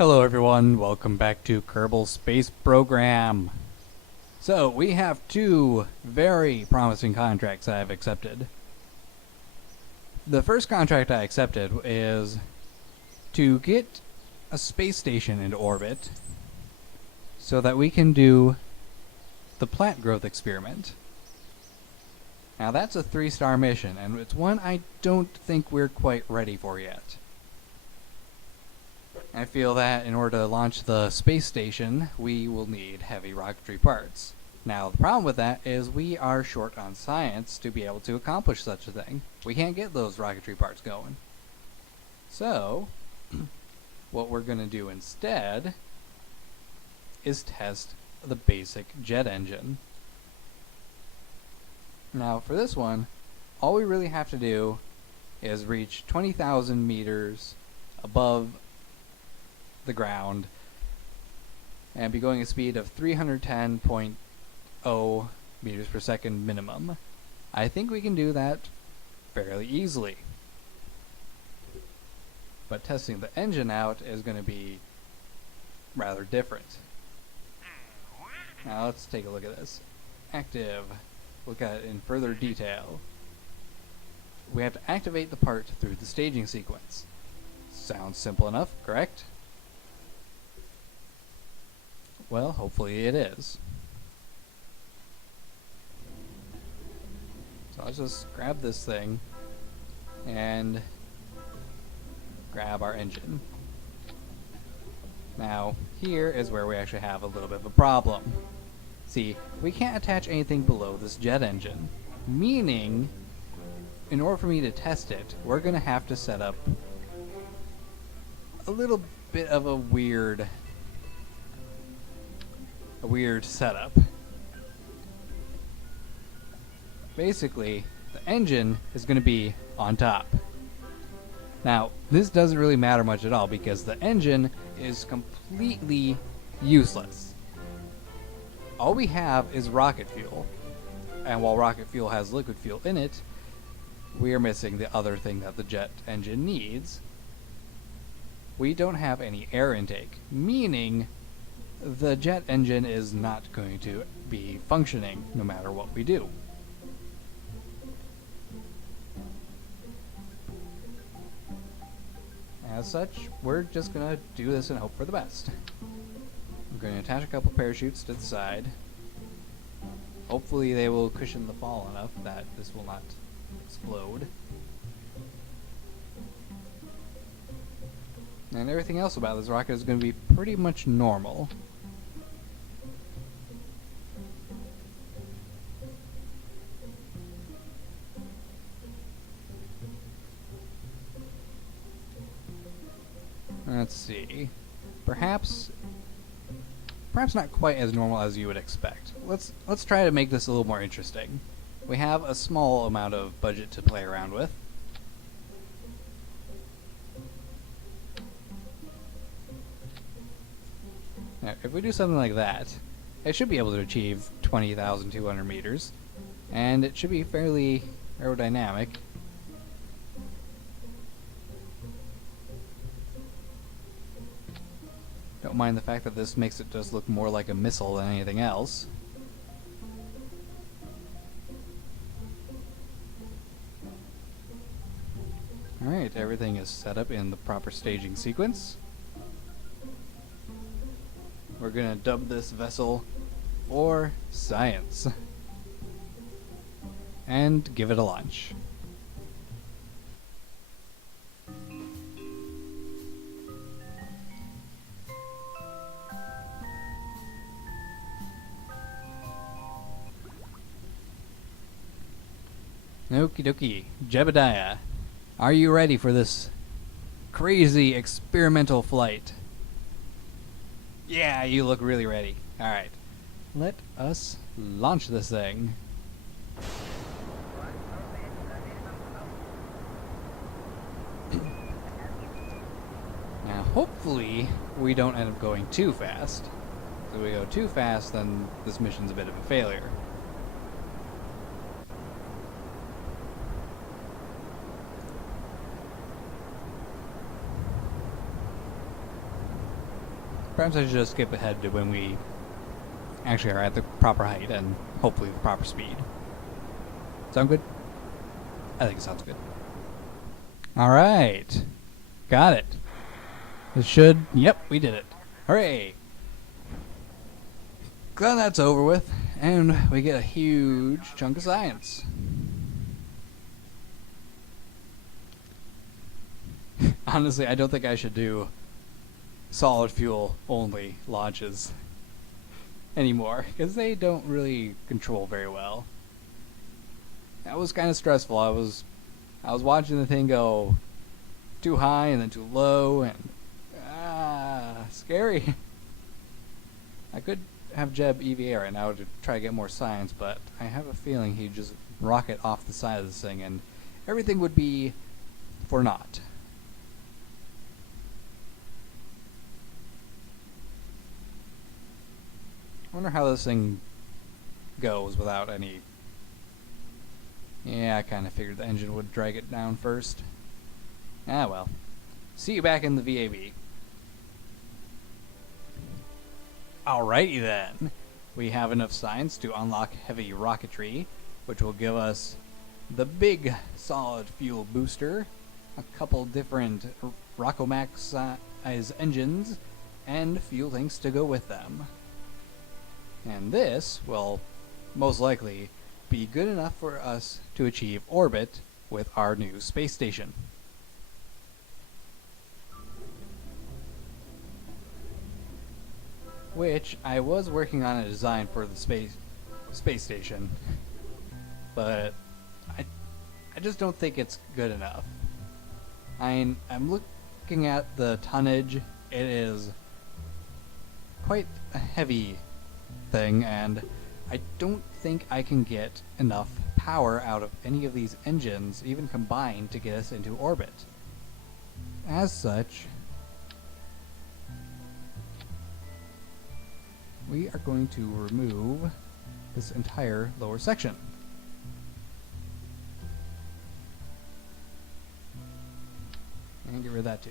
Hello everyone, welcome back to Kerbal Space Program. So, we have two very promising contracts I have accepted. The first contract I accepted is to get a space station into orbit so that we can do the plant growth experiment. Now that's a 3-star mission, and it's one I don't think we're quite ready for yet. I feel that in order to launch the space station, we will need heavy rocketry parts. Now, the problem with that is we are short on science to be able to accomplish such a thing. We can't get those rocketry parts going. So, what we're going to do instead is test the basic jet engine. Now, for this one, all we really have to do is reach 20,000 meters above the ground and be going a speed of 310.0 meters per second minimum. I think we can do that fairly easily. But testing the engine out is going to be rather different. Now let's take a look at this. Active. Look at it in further detail. We have to activate the part through the staging sequence. Sounds simple enough, correct? Well, hopefully it is. So let's just grab this thing and grab our engine. Now, here is where we actually have a little bit of a problem. See, we can't attach anything below this jet engine, meaning in order for me to test it, we're going to have to set up a little bit of a weird setup. Basically, the engine is going to be on top. Now, this doesn't really matter much at all because the engine is completely useless. All we have is rocket fuel, and while rocket fuel has liquid fuel in it, we are missing the other thing that the jet engine needs. We don't have any air intake, meaning the jet engine is not going to be functioning no matter what we do. As such, we're just going to do this and hope for the best. I'm going to attach a couple parachutes to the side. Hopefully they will cushion the fall enough that this will not explode. And everything else about this rocket is going to be pretty much normal. Let's see. Perhaps not quite as normal as you would expect. Let's try to make this a little more interesting. We have a small amount of budget to play around with. Now, if we do something like that, it should be able to achieve 20,200 meters, and it should be fairly aerodynamic. Don't mind the fact that this makes it just look more like a missile than anything else. Alright, everything is set up in the proper staging sequence. We're gonna dub this vessel for science and give it a launch. Okie dokie, Jebediah, are you ready for this crazy experimental flight? Yeah, you look really ready. Alright, let us launch this thing. Now, hopefully, we don't end up going too fast. If we go too fast, then this mission's a bit of a failure. perhaps I should just skip ahead to when we actually are at the proper height and hopefully the proper speed. Sound good? I think it sounds good. Alright. Got it. It should... Yep, we did it. Hooray! Glad that's over with, and we get a huge chunk of science. Honestly, I don't think I should do solid fuel only launches anymore, because they don't really control very well. That was kind of stressful. I was watching the thing go too high and then too low, and scary. I could have Jeb EVA right now to try to get more science, but I have a feeling he'd just rocket off the side of this thing and everything would be for naught. I wonder how this thing goes without any... Yeah, I kind of figured the engine would drag it down first. Ah well. See you back in the VAB. Alrighty then. We have enough science to unlock heavy rocketry, which will give us the big solid fuel booster, a couple different Rockomax size engines, and fuel tanks to go with them. And this will most likely be good enough for us to achieve orbit with our new space station. Which I was working on a design for the space station, but I just don't think it's good enough. I'm looking at the tonnage. It is quite a heavy thing, and I don't think I can get enough power out of any of these engines, even combined, to get us into orbit. As such, we are going to remove this entire lower section. And get rid of that too.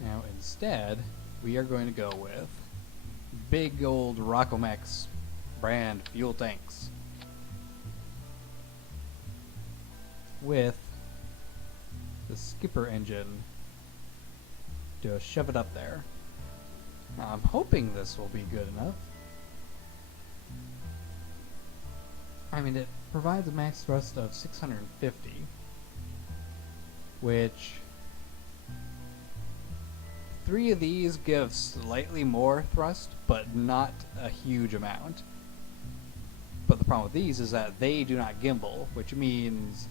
Now instead, we are going to go with big old Rockomax brand fuel tanks with the skipper engine to shove it up there. Now, I'm hoping this will be good enough. I mean, it provides a max thrust of 650, which 3 of these give slightly more thrust, but not a huge amount. But the problem with these is that they do not gimbal, which means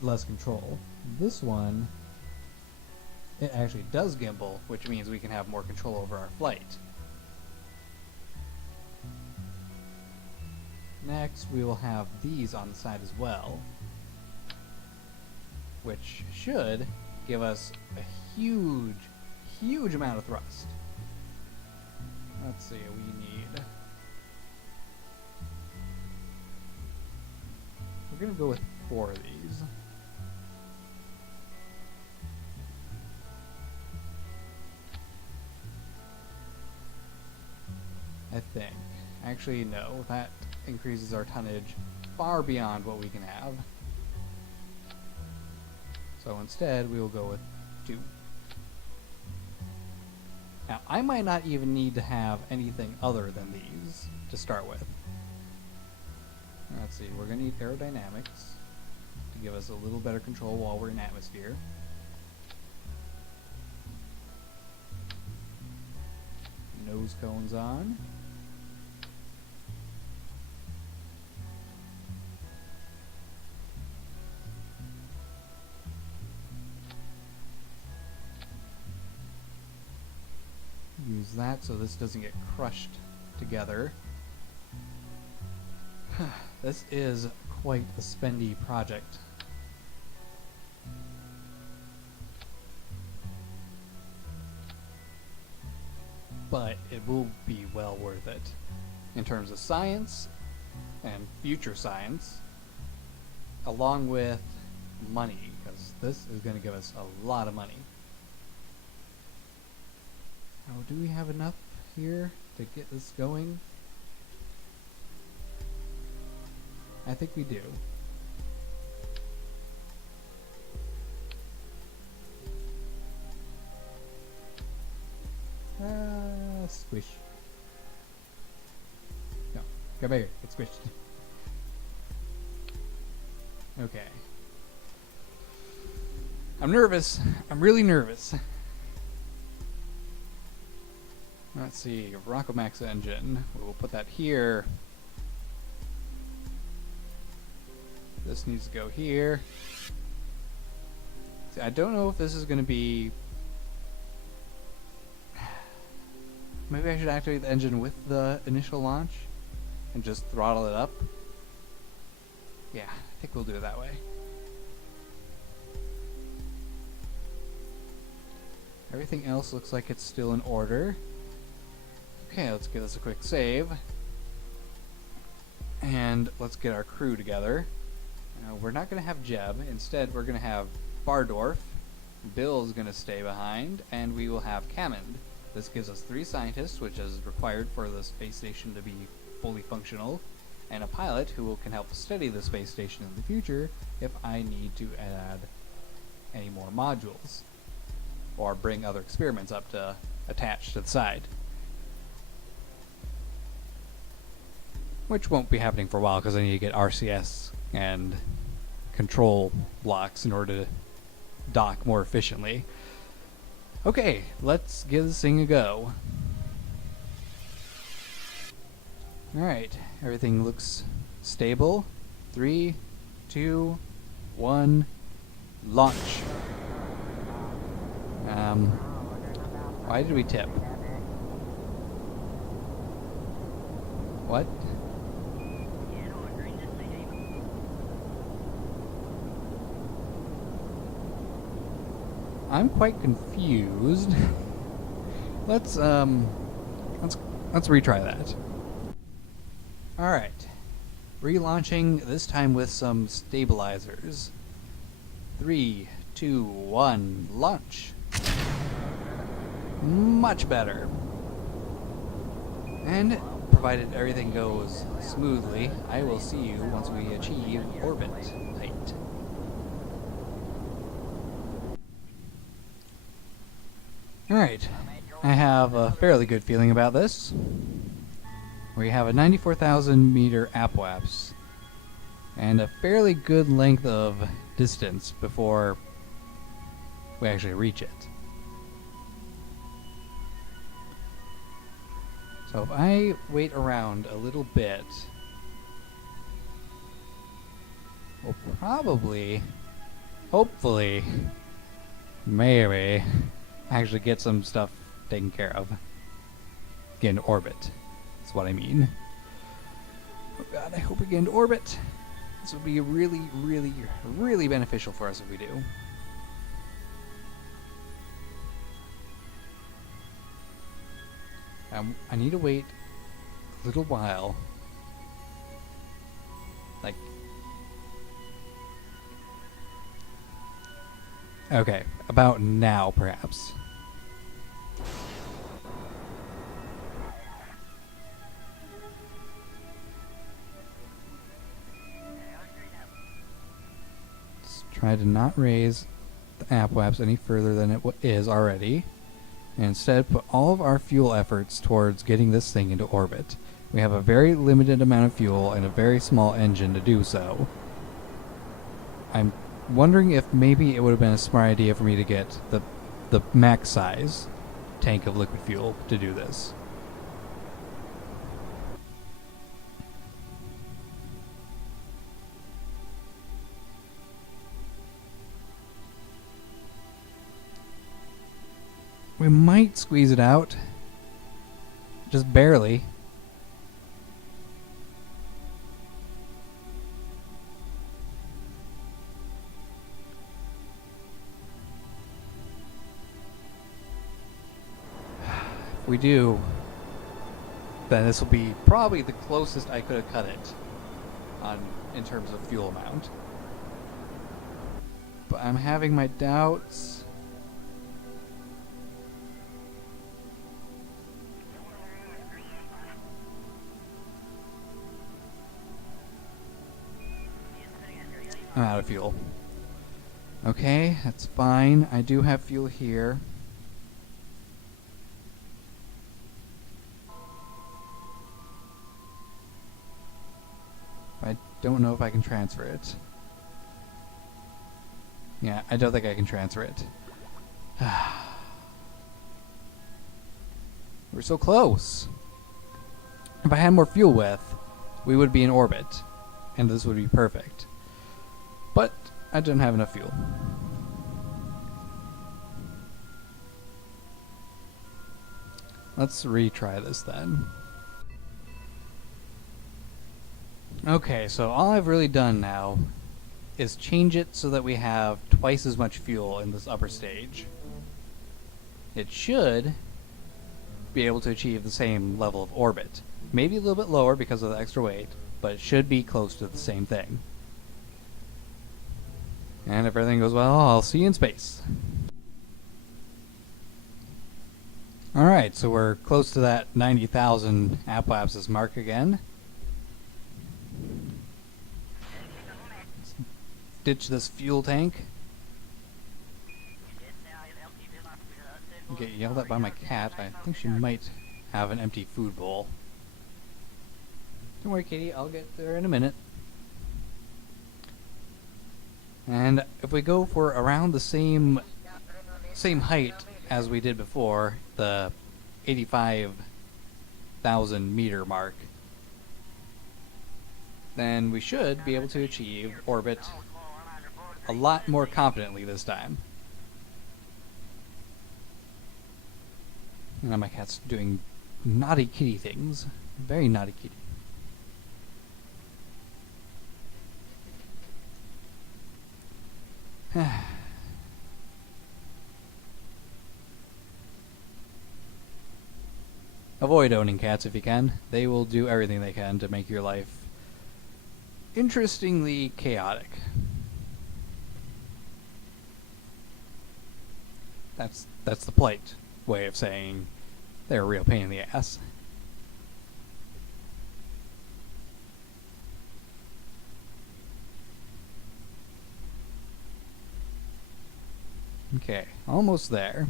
less control. This one, it actually does gimbal, which means we can have more control over our flight. Next, we will have these on the side as well, which should give us a huge amount of thrust. Let's see, we're gonna go with 4 of these. I think. Actually, no, that increases our tonnage far beyond what we can have. So instead, we will go with 2. Now, I might not even need to have anything other than these to start with. Let's see, we're going to need aerodynamics to give us a little better control while we're in atmosphere. Nose cones on. Use that so this doesn't get crushed together. This is quite a spendy project. But it will be well worth it in terms of science and future science, along with money, because this is going to give us a lot of money. Oh, do we have enough here to get this going? I think we do. Squish. No, come here. It's squished. Okay. I'm nervous. I'm really nervous. Let's see. Rockomax engine. We'll put that here. This needs to go here. See, I don't know if this is going to be... Maybe I should activate the engine with the initial launch and just throttle it up. Yeah, I think we'll do it that way. Everything else looks like it's still in order. Okay, let's give this a quick save. And let's get our crew together. We're not going to have Jeb. Instead, we're going to have Bardorf. Bill's going to stay behind. And we will have Cammond. This gives us 3 scientists, which is required for the space station to be fully functional. And a pilot who can help study the space station in the future if I need to add any more modules. Or bring other experiments up to attach to the side. Which won't be happening for a while because I need to get RCS and control blocks in order to dock more efficiently. Okay, let's give this thing a go. Alright, everything looks stable. 3, 2, 1, launch. Why did we tip? What? I'm quite confused. Let's retry that. Alright. Relaunching, this time with some stabilizers. 3, 2, 1, launch. Much better. And provided everything goes smoothly, I will see you once we achieve orbit height. Alright, I have a fairly good feeling about this. We have a 94,000 meter apoapse and a fairly good length of distance before we actually reach it. So if I wait around a little bit, we'll probably, hopefully, maybe actually get some stuff taken care of. Get into orbit. That's what I mean. Oh god, I hope we get into orbit. This would be really, really, really beneficial for us if we do. I need to wait a little while. Like... Okay, about now, perhaps. Let's try to not raise the apoapse any further than it is already. And instead put all of our fuel efforts towards getting this thing into orbit. We have a very limited amount of fuel and a very small engine to do so. I'm wondering if maybe it would have been a smart idea for me to get the max size tank of liquid fuel to do this. We might squeeze it out. Just barely. If we do, then this will be probably the closest I could have cut it in terms of fuel amount. But I'm having my doubts. I'm out of fuel. Okay, that's fine. I do have fuel here. I don't know if I can transfer it. Yeah, I don't think I can transfer it. We're so close. If I had more fuel width, we would be in orbit, and this would be perfect. But I don't have enough fuel. Let's retry this then. Okay, so all I've really done now is change it so that we have twice as much fuel in this upper stage. It should be able to achieve the same level of orbit. Maybe a little bit lower because of the extra weight, but it should be close to the same thing. And if everything goes well, I'll see you in space. Alright, so we're close to that 90,000 apoapsis mark again. Let's ditch this fuel tank. Get yelled at by my cat. I think she might have an empty food bowl. Don't worry, Katie, I'll get there in a minute. And if we go for around the same height as we did before, the 85,000 meter mark, then we should be able to achieve orbit a lot more confidently this time. Now my cat's doing naughty kitty things. Very naughty kitty. Avoid owning cats if you can. They will do everything they can to make your life interestingly chaotic. That's the polite way of saying they're a real pain in the ass. Okay, almost there.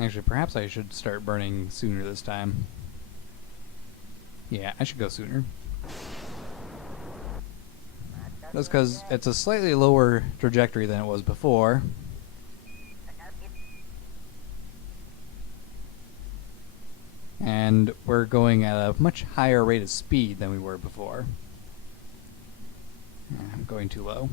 Actually, perhaps I should start burning sooner this time. Yeah, I should go sooner. That's because it's a slightly lower trajectory than it was before. And we're going at a much higher rate of speed than we were before. I'm going too low.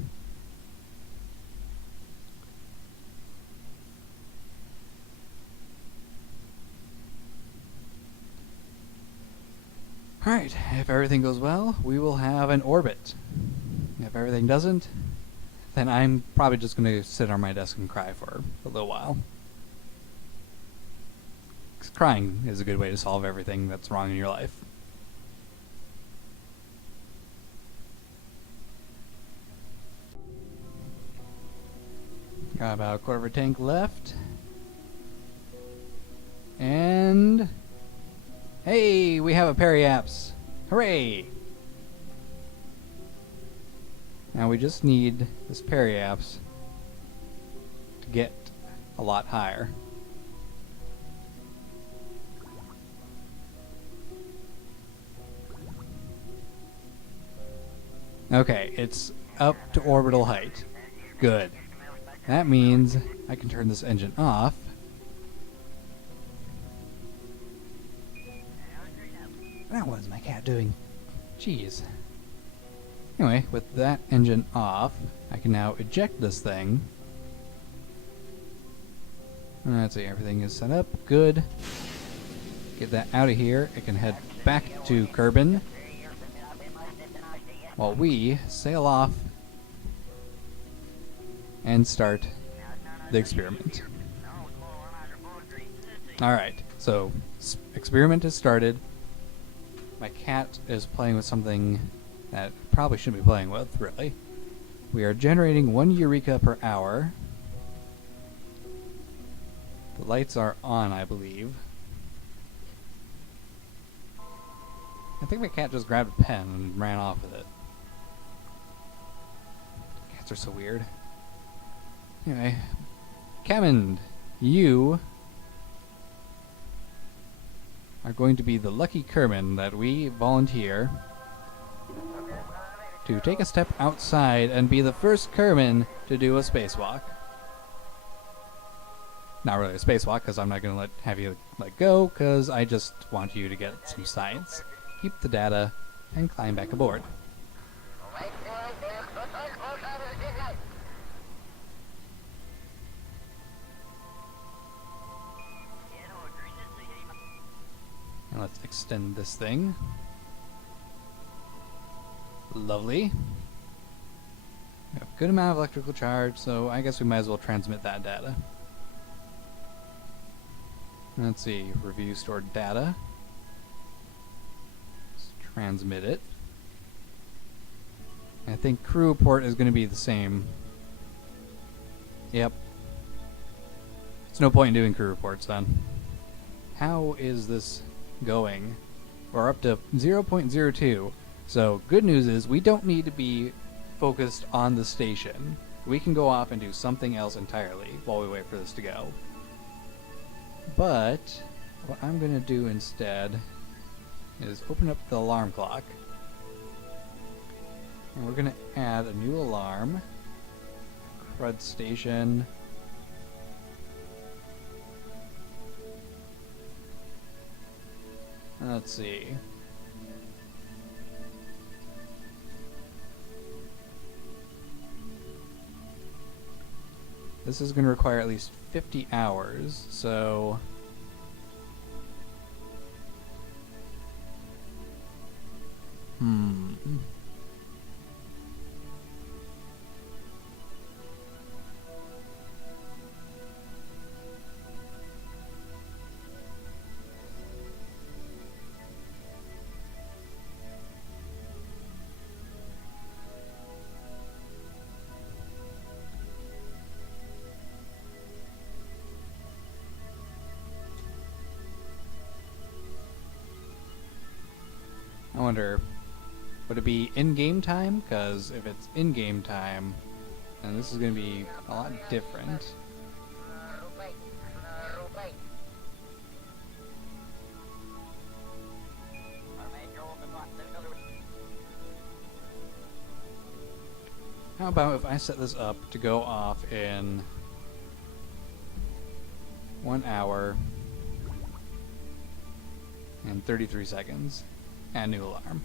Alright, if everything goes well, we will have an orbit. If everything doesn't, then I'm probably just going to sit on my desk and cry for a little while. 'Cause crying is a good way to solve everything that's wrong in your life. Got about a quarter of a tank left. And hey, we have a periapse. Hooray! Now we just need this periapse to get a lot higher. Okay, it's up to orbital height. Good. That means I can turn this engine off. That was my cat doing. Jeez. Anyway, with that engine off, I can now eject this thing. Let's see, everything is set up. Good. Get that out of here. I can head back to Kerbal while we sail off and start the experiment. Alright, so experiment has started. My cat is playing with something that probably shouldn't be playing with, really. We are generating 1 eureka per hour. The lights are on, I believe. I think my cat just grabbed a pen and ran off with it. Cats are so weird. Anyway, Cammond, you are going to be the lucky Kerman that we volunteer to take a step outside and be the first Kerman to do a spacewalk. Not really a spacewalk, because I'm not going to have you let go, because I just want you to get some science, keep the data, and climb back aboard. And let's extend this thing. Lovely. We have a good amount of electrical charge, so I guess we might as well transmit that data. Let's see, review stored data. Let's transmit it. I think crew report is going to be the same. Yep. There's no point in doing crew reports then. How is this going? We're up to 0.02. So good news is we don't need to be focused on the station. We can go off and do something else entirely while we wait for this to go. But what I'm going to do instead is open up the alarm clock. And we're going to add a new alarm. Crud station. Let's see. This is going to require at least 50 hours, so... I wonder, would it be in-game time? Because if it's in-game time, then this is going to be a lot different. How about if I set this up to go off in 1 hour and 33 seconds? And new alarm.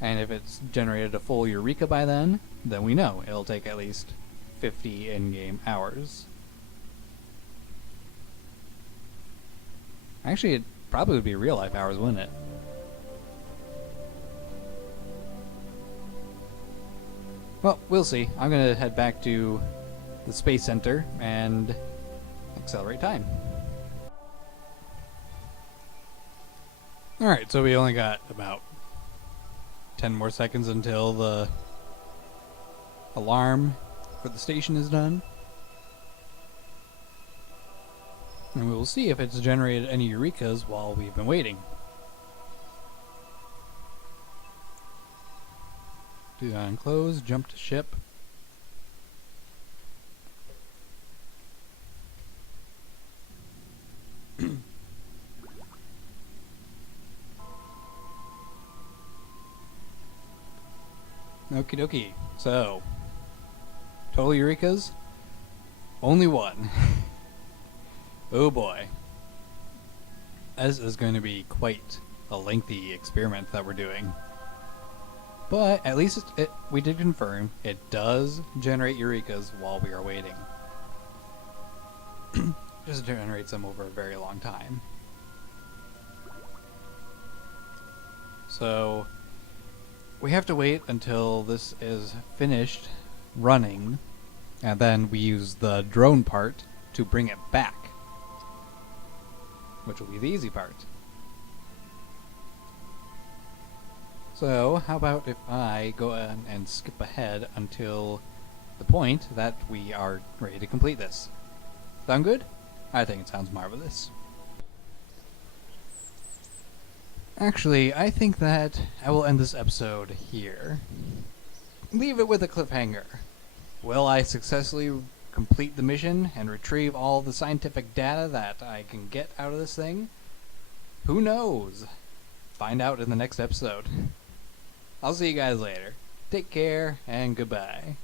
And if it's generated a full Eureka by then we know it'll take at least 50 in-game hours. Actually, it probably would be real-life hours, wouldn't it? Well, we'll see. I'm gonna head back to the Space Center and accelerate time. Alright, so we only got about 10 more seconds until the alarm for the station is done. And we will see if it's generated any Eurekas while we've been waiting. Do that and close, jump to ship. Okie dokie. So, total Eurekas? Only one. Oh boy. This is going to be quite a lengthy experiment that we're doing. But at least we did confirm it does generate Eurekas while we are waiting. Just generates them over a very long time. So we have to wait until this is finished running, and then we use the drone part to bring it back, which will be the easy part. So how about if I go and skip ahead until the point that we are ready to complete this? Sound good? I think it sounds marvelous. Actually, I think that I will end this episode here. Leave it with a cliffhanger. Will I successfully complete the mission and retrieve all the scientific data that I can get out of this thing? Who knows? Find out in the next episode. I'll see you guys later. Take care and goodbye.